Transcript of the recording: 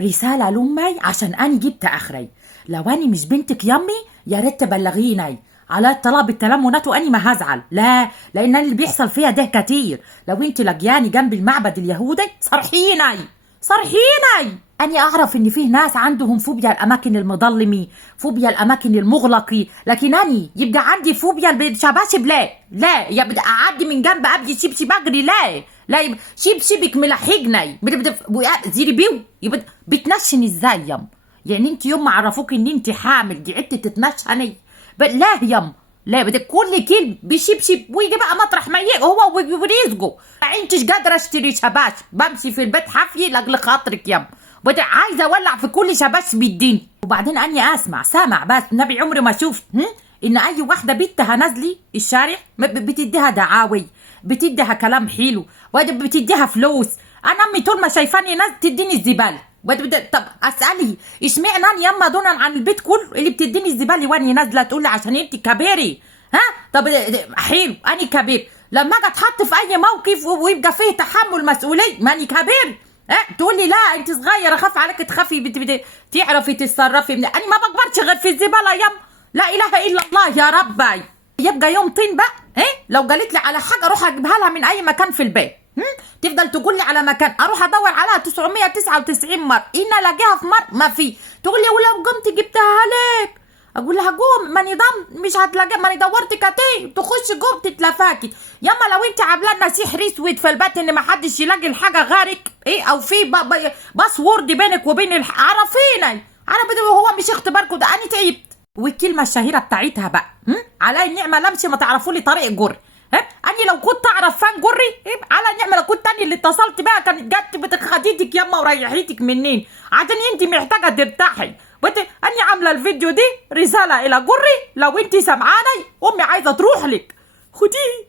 رسالة لأمي عشان أنا جبت آخري. لو أنا مش بنتك يمي يا ريت تبلغيني على الطلاق بالتلمونات وأني ما هزعل. لا، لأن اللي بيحصل فيها ده كتير. لو أنت لقياني جنب المعبد اليهودي صرحيني صرحيني. أنا أعرف إن فيه ناس عندهم فوبيا الأماكن المظلمة، فوبيا الأماكن المغلقة، لكن أنا يبقى عندي فوبيا الشباشب. لا يبقى أعدي من جنب أبدي شبشب أجري. لا يبقى شبشبك ملحقني زيري بيو. يبقى بتنشن إزاي يعني أنت يوم ما عرفوك إن أنت حامل دي عدت تتنشني؟ لا يم، لا بدك كل كلب بشبشب ويجي بقى مطرح ما يجي هو ورزقه. ما انتش قادره اشتري شباش، بمشي في البيت حافيه لاجل خاطرك يم. بدي عايزه اولع في كل شباش بالدين. وبعدين اني سامع بس نبي عمري ما شفت ان اي واحده بنتها نازله الشارع بتديها دعاوي، بتديها كلام حلو، بتديها فلوس. انا امي طول ما شايفاني ناس تديني الزباله. طب اسالي اشمعنى انا يما دونا عن البيت كله اللي بتديني الزباله واني نازله تقول لي عشان انت كبيري؟ طب حلو اني كبير، لما اجي اتحط في اي موقف ويبقى فيه تحمل مسؤوليه ماني كبير تقول لي لا انت صغيره اخاف عليك تخافي تعرفي تتصرفي. انا ما بكبرش غير في الزباله يم. لا اله الا الله يا ربي. يبقى يوم طين بقى لو قالت لي على حاجه اروح اجيبها لها من اي مكان في البيت. تفضل تقول لي على مكان اروح ادور عليها 999 مره، ان الاقيها في مره ما في. تقول لي ولو قمت جبتها لك، اقول لها قوم ماني ضم مش هتلاقيها ماني دورت كتير. تخش جوه تتلفاكي. ياما لو انت عامله لنا سحر اسود في البيت ان ما حدش يلاقي الحاجه غيرك او في باسورد بينك وبين عرفيني هو مش اختباركم ده. انا تعبت. والكلمه الشهيره بتاعتها بقى علي النعمه لمشي ما تعرفوا لي طريق جري. اني لو كنت اعرف فان جري على النعمه لو كنت اني اللي اتصلت بيها كانت جت خديتك يما وريحتك منين عشان انت محتاجه ترتاحي. اني عامله الفيديو دي رساله الى جري، لو انت سمعاني امي عايزه تروح لك. خديه